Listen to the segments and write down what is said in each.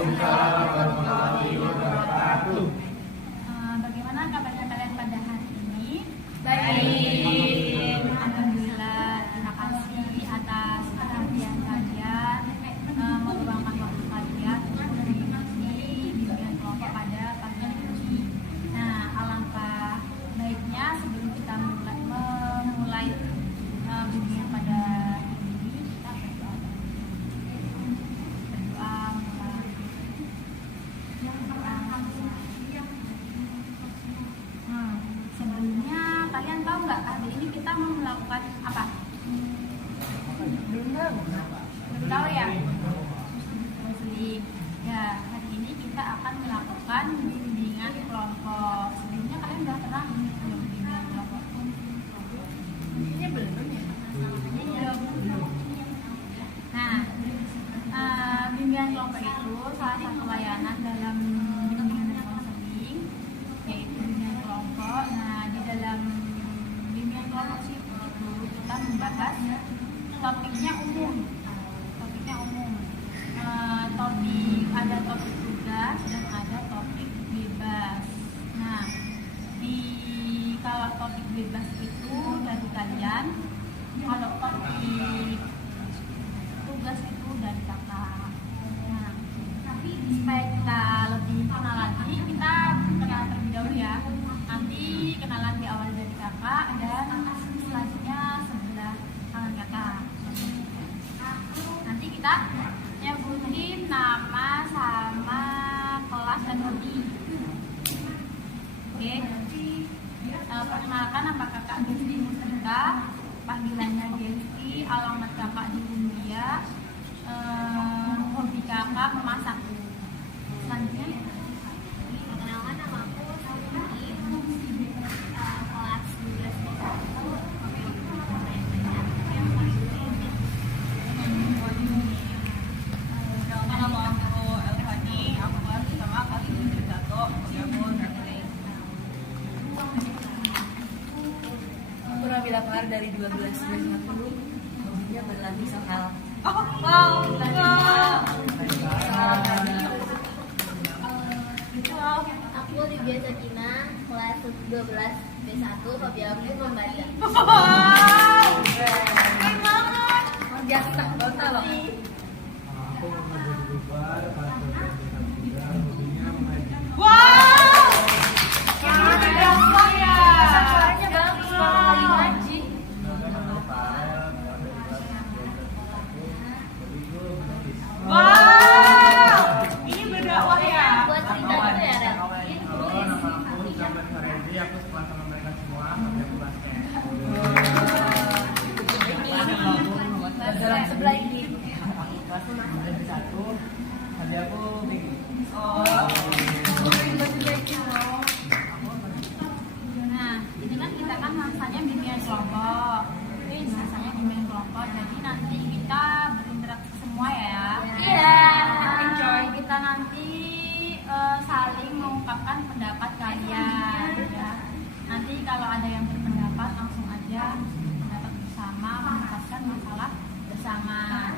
Waalaikumsalam warahmatullahi wabarakatuh. Bagaimana kabarnya kalian pada hari ini? Baik. Alhamdulillah, terima kasih atas perhatian kalian meluangkan waktu kalian untuk mengikuti bimbingan kelompok pada pagi ini. Nah, alangkah baiknya sebelum kita memulai bimbingan pada hari ini, kita berdoa. Sebelumnya kalian tahu nggak hari ini kita mau melakukan apa? Belum tahu ya? Ya, hari ini kita akan melakukan bimbingan kelompok. Sebelumnya kalian udah pernah bimbingan kelompok? Ini belum ya? Nah, bimbingan kelompok itu salah satu layanan dalam bimbingan konseling, yaitu bimbingan kelompok. Nah, di dalam bimbingan kelompok itu kita membahas topiknya umum. Ada topik tugas dan ada topik bebas. Nah, kalau topik bebas itu dari kalian, kalau topik tugas itu dari kakak. Nah, tapi supaya kita lebih kenal lagi, kita kenal terlebih dahulu ya. Nanti kenalan di awal dari kakak dan selanjutnya sebelah kanan kakak. Nanti kita nyebutin nama sama kelas dan hobi. Oke. Perkenalkan nama kakak Gesti Mustika, panggilannya Gesti, alamat kakak di India, hobi kakak memasak. Selanjutnya, Perkenalkan, nama aku Siti, kelas 12 Nama aku Elvani, aku kelas sama kelas 1, aku nursing. Aku Nabila Fahar dari 12/10, hobinya berlatih soal. Oh, wow. Aku Livia Sakina, kelas 12 B1, hobi aku membaca. Wow. Keren banget. Biasa, bota loh. Aku Muhammad Bubar, kelas 12 hobinya mengaji. Wow. Ini beda ya. Suaranya bagus, suara ngaji. Wow. Ini berdakwah ya. Buat cerita dulu ya, Ren. Nama aku Sahabat Farendi, aku sekelas sama mereka semua, hobi aku basket. Dalam sebelah ini. Kelas 1, hobi aku bikin. nah, ini kan kita kan masanya bimbingan kelompok. Jadi nanti kita berinteraksi semua ya. Iya. Enjoy. Kita nanti saling mengungkapkan pendapat kalian. Ya. Nanti kalau ada yang berpendapat langsung aja pendapat bersama, mengungkapkan masalah bersama.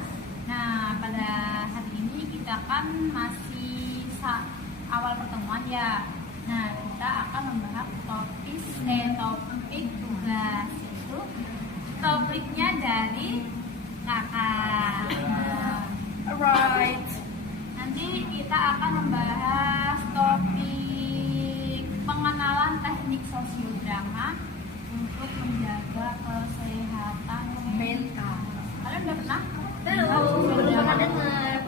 Nah, pada hari ini kita kan masih awal pertemuan ya. Nah, kita akan membahas topik tugas. Itu topiknya dari kakak. Alright. Nanti kita akan membahas topik pengenalan teknik sosiodrama untuk menjaga kesehatan Mental. Kalian udah pernah? Belum pernah dengar.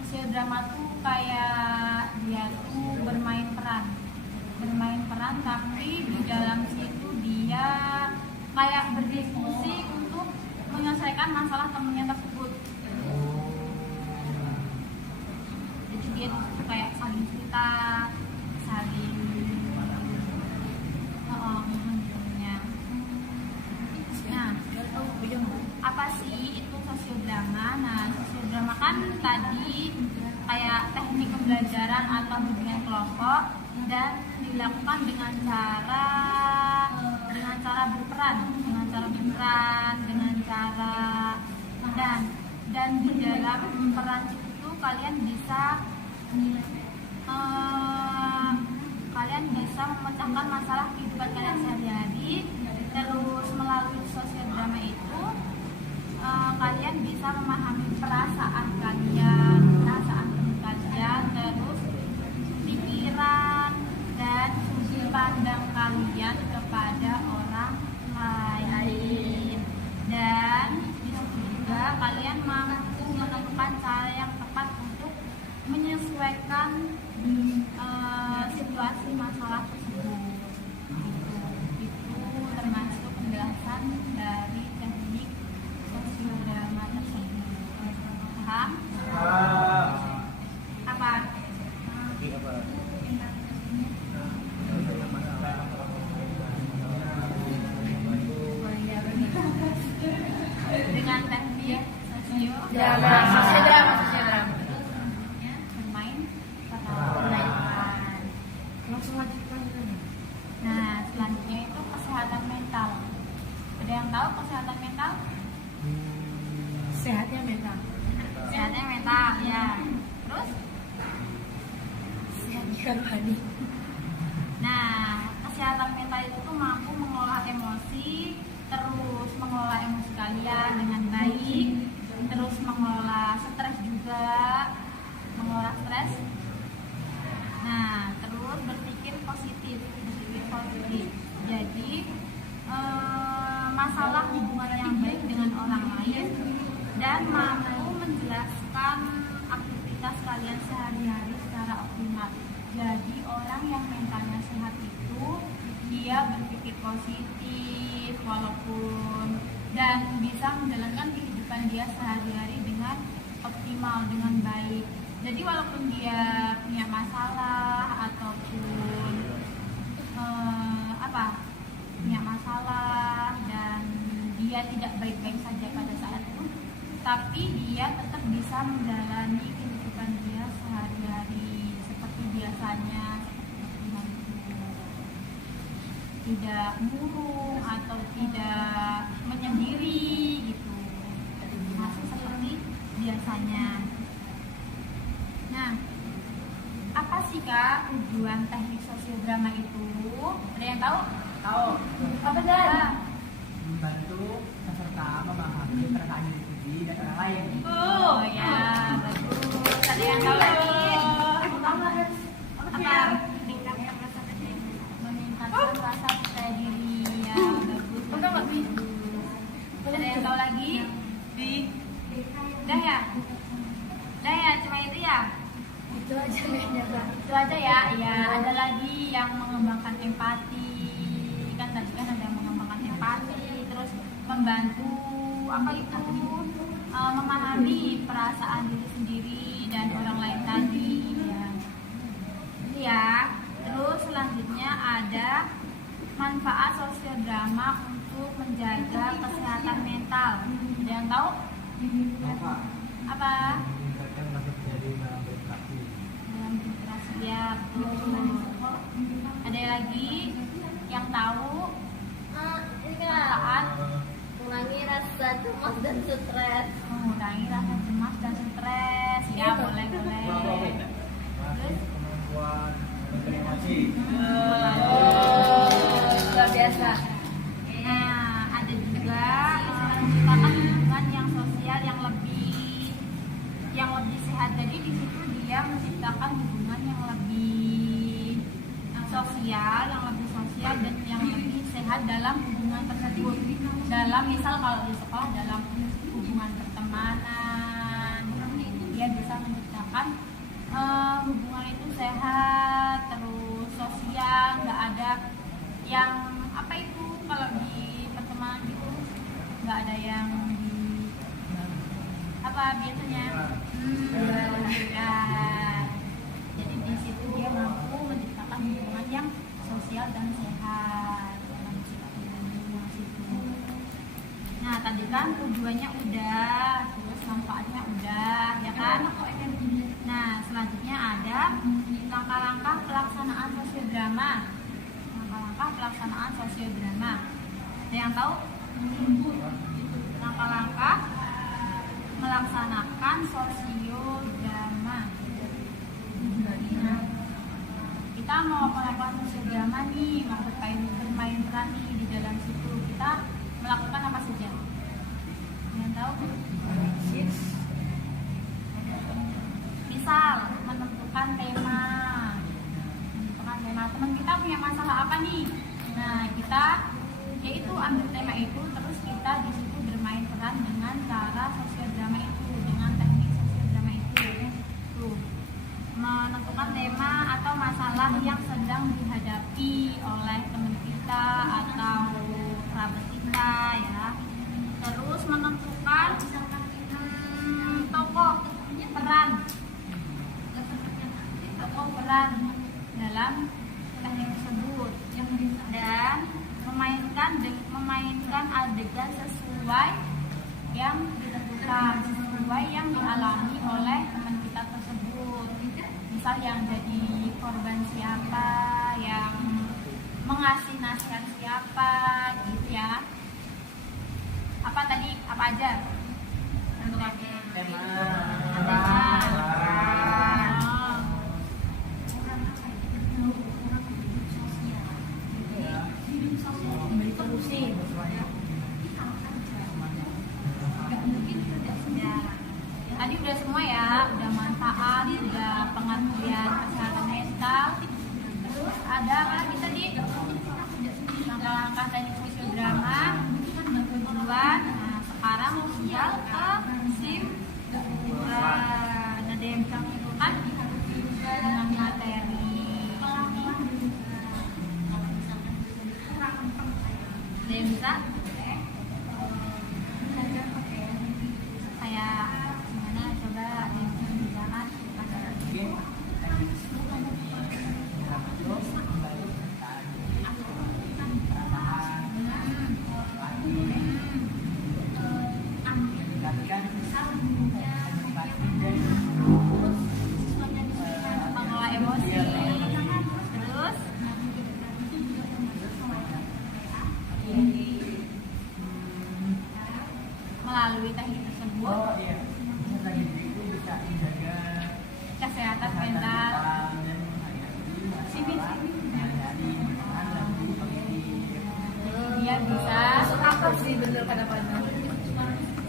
Sosiodrama tuh kayak dia tuh bermain peran tapi di dalam situ dia kayak berdiskusi untuk menyelesaikan masalah temennya tersebut. Jadi dia tuh kayak saling cerita, saling menghubungnya. Nah, apa sih itu sosiodrama? Nah, sosiodrama kan tadi kayak teknik pembelajaran atau bimbingan kelompok dan dilakukan dengan cara berperan, dan di dalam peran itu kalian bisa memecahkan masalah kehidupan kalian sehari-hari. Terus melalui sosial drama itu kalian bisa memahami perasaan kalian, perasaan teman kalian, terus pikiran dan sudut pandang kalian kepada orang lain. Dan di situ juga kalian mampu menemukan cara yang tepat untuk menyesuaikan situasi masalah tersebut. Itu termasuk penjelasan dari teknik sosial drama tersebut. Paham? Apa? Dengan teknik sosial Drama, sosial drama, sosial drama. bermain permainan. Langsung lanjutkan. Nah, selanjutnya itu kesehatan mental. Ada yang tahu kesehatan mental? Sehatnya mental. Sehatnya mental, ya. Terus? Sehatnya rohani. Nah, kesehatan mental itu tuh mampu mengolah emosi, terus mengolah emosi kalian dengan baik, terus mengolah stres juga, mengolah stres. Nah, terus berpikir positif. Jadi masalah hubungan yang baik dengan orang lain dan mampu menjelaskan aktivitas kalian sehari-hari secara optimal. Jadi orang yang mentalnya sehat itu dia berpikir positif walaupun dan bisa menjalankan kehidupan dia sehari-hari dengan optimal, dengan baik. Jadi walaupun dia punya masalah ataupun punya masalah dan dia tidak baik-baik saja pada saat itu, tapi dia tetap bisa menjalani kehidupan dia sehari-hari seperti biasanya, tidak murung atau tidak menyendiri gitu, masih seperti biasanya. Nah, apa sih Kak tujuan teknik sosial drama itu? Ada yang tahu? Tahu. Apa Dan? Membantu peserta memahami perasaan diri sendiri dan orang lain. Oh ya, bagus. Ada yang tahu lagi? Apa? Meningkatkan rasa percaya diri. Meningkatkan rasa percaya diri. Ya, bagus. Ada yang tahu lagi? Udah ya? Udah ya, cuma itu ya? Itu aja kayaknya, Kak. Itu aja ya. Ya, ada lagi yang mengembangkan empati. Kan tadi kan ada yang mengembangkan empati, terus membantu apa itu memahami perasaan diri sendiri dan orang lain tadi ya. Itu ya. Terus selanjutnya ada manfaat sosial drama untuk menjaga kesehatan mental. Ada yang tahu? Apa? Meningkatkan rasa percaya diri dalam berinteraksi. Dalam interaksi ya, betul. Ada lagi yang tahu Ini Kak, manfaat mengurangi rasa cemas dan stres. mengurangi rasa cemas dan stres? Ya, boleh. Terus? Kemampuan berinteraksi. Luar biasa. Nah, ada juga menciptakan hubungan yang sosial yang lebih sehat. Jadi di situ dia menciptakan hubungan yang lebih sosial dan yang lebih sehat dalam hubungan tersebut. Dalam misal kalau di sekolah dalam hubungan pertemanan, dia bisa menciptakan hubungan itu sehat, terus sosial, nggak ada yang apa itu kalau di pertemanan itu nggak ada yang di apa biasanya ya. Jadi di situ dia mampu menciptakan hubungan yang sosial dan sehat dalam situ. Nah tadi kan tujuannya udah, terus manfaatnya udah, ya kan? Nah selanjutnya ada langkah-langkah pelaksanaan sosial drama. Langkah-langkah pelaksanaan sosial drama. Ada yang tahu? Langkah-langkah melaksanakan sosiodrama. kita mau melakukan sosial drama nih, mau bermain peran nih di dalam situ, kita melakukan apa saja? Yang tahu? Misal menentukan tema, teman kita punya masalah apa nih? Nah, kita yaitu ambil tema itu, terus kita di situ bermain peran dengan cara sosial drama itu, dengan teknik sosial drama itu. Tuh, menentukan tema atau masalah yang sedang dihadapi oleh teman kita atau kerabat kita ya. Terus menentukan tokoh peran dalam teknik tersebut dan memainkan adegan sesuai yang ditentukan, sesuai yang dialami oleh teman kita tersebut. Misal yang jadi korban siapa, yang mengasih nasihat siapa, gitu ya. Apa tadi? Apa aja? Tadi udah semua ya, udah manfaat, udah pengertian kesehatan mental. Terus ada apa lagi tadi? Langkah-langkah teknik sosial drama, tujuan. Nah, sekarang sudah ke SIM. Ada yang bisa menentukan dengan materi ada yang bisa? Kayak gimana? Coba ada yang bisa menjelaskan? Mengelola emosi, terus melalui teknik tersebut kesehatan mental dia bisa Apa sih bener kadang-kadang?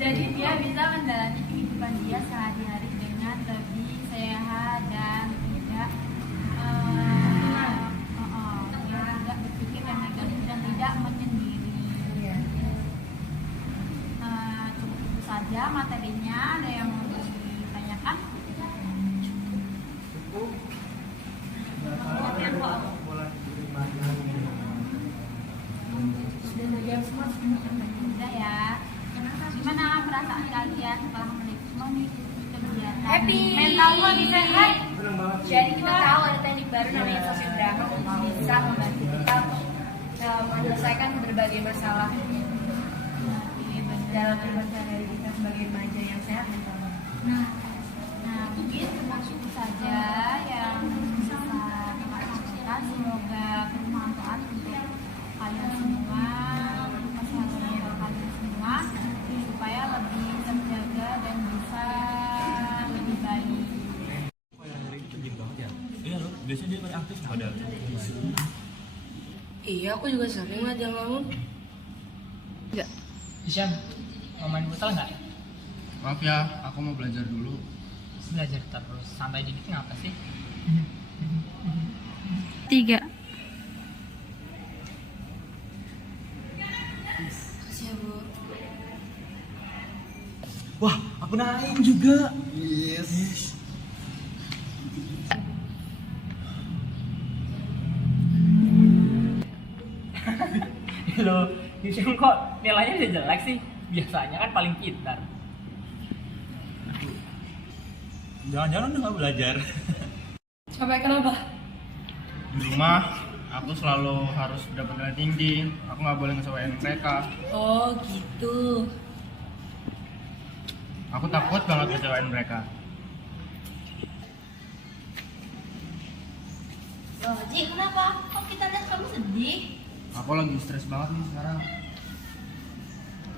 jadi dia bisa menjalani kehidupan dia sehari-hari dengan lebih sehat dan tidak tidak berpikir yang negatif dan tidak menyendiri. Cukup itu saja materinya. Ada yang mau ditanyakan? Sudah ya. Gimana perasaan kalian setelah mengikuti kegiatan? Happy. Mentalmu lebih sehat. Jadi kita tahu ada teknik baru namanya sosial drama untuk bisa membantu kita menyelesaikan berbagai masalah dalam kehidupan kita sebagai remaja yang sehat mentalnya. Nah, mungkin itu saja yang bisa kita sampaikan. Semoga bermanfaat untuk kalian semua, kesehatan mental kalian semua, supaya lebih terjaga dan bisa lebih baik. Iya loh, biasanya dia paling aktif pada. Iya, aku juga sering lah dia ngomong. Enggak. Isyam, mau main futsal nggak? Maaf ya, aku mau belajar dulu. Belajar terus, santai dikit ngapa sih? 3. Siap, Bu. Wah, aku naik juga. Yes. Loh, Isyam kok nilainya udah jelek sih? Biasanya kan paling pintar. Jangan-jangan udah nggak belajar. Sampai kenapa? Di rumah, aku selalu harus dapat nilai tinggi. Aku nggak boleh ngecewain mereka. Oh, gitu. Aku takut banget ngecewain mereka. Loh, Ji, kenapa? Kok kita lihat kamu sedih? Aku lagi stres banget nih sekarang.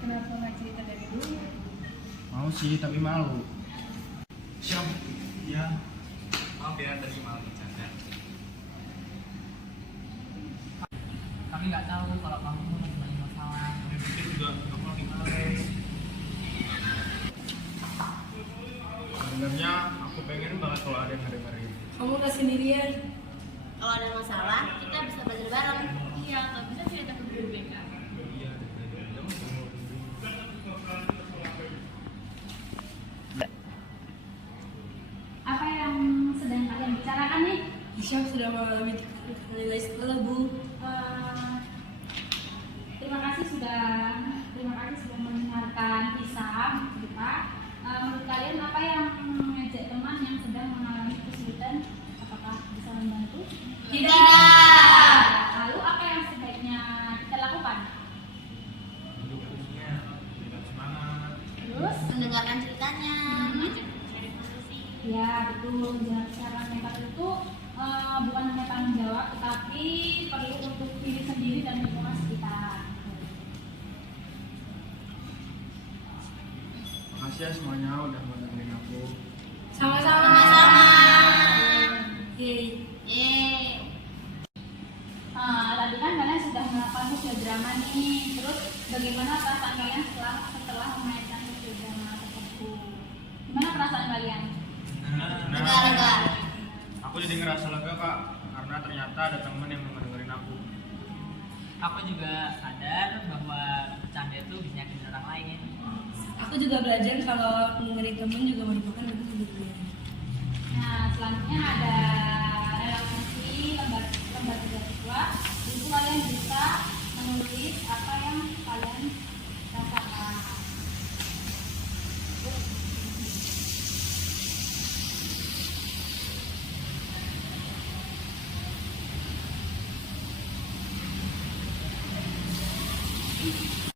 Kenapa nggak cerita dari dulu? Mau sih, tapi malu. Siap. Ya. Maaf ya tadi malah bercanda. tapi nggak tahu kalau kamu lagi banyak masalah. Mungkin juga aku lagi males. Sebenarnya aku pengen banget kalau ada yang ngedengerin. Kamu nggak sendirian. Kalau ada masalah, kita bisa belajar bareng. Iya, nggak bisa cerita ke guru BK. Iya, Apa yang sedang kalian bicarakan nih? Isyam sudah mengalami nilai sekolah, Bu. Terima kasih sudah mendengarkan kisah kita. Menurut kalian apa yang mengajak teman yang sedang mengalami kesulitan? Apakah bisa membantu? Tidak. Lalu apa yang sebaiknya kita lakukan? Mendukungnya, berikan semangat. Terus? Mendengarkan ceritanya. Ya betul. Jangan secara mental itu bukan hanya tanggung jawab, tetapi perlu untuk diri sendiri dan lingkungan sekitar. Makasih ya semuanya udah mau dengerin aku. Sama-sama. Sama-sama. Yeay. Yeay. Tadi kan kalian sudah melakukan sosial drama nih. Terus bagaimana perasaan kalian setelah memainkan sosial drama tersebut? Gimana perasaan kalian? Lega. Aku jadi ngerasa lega kak, karena ternyata ada temen yang mau dengerin aku. Aku juga sadar bahwa bercanda itu bisa nyakitin orang lain. Aku juga belajar kalau dengerin temen juga merupakan bentuk kebutuhan. Nah, selanjutnya ada relasi lembar tiga siswa. Itu kalian bisa menulis apa yang kalian rasakan.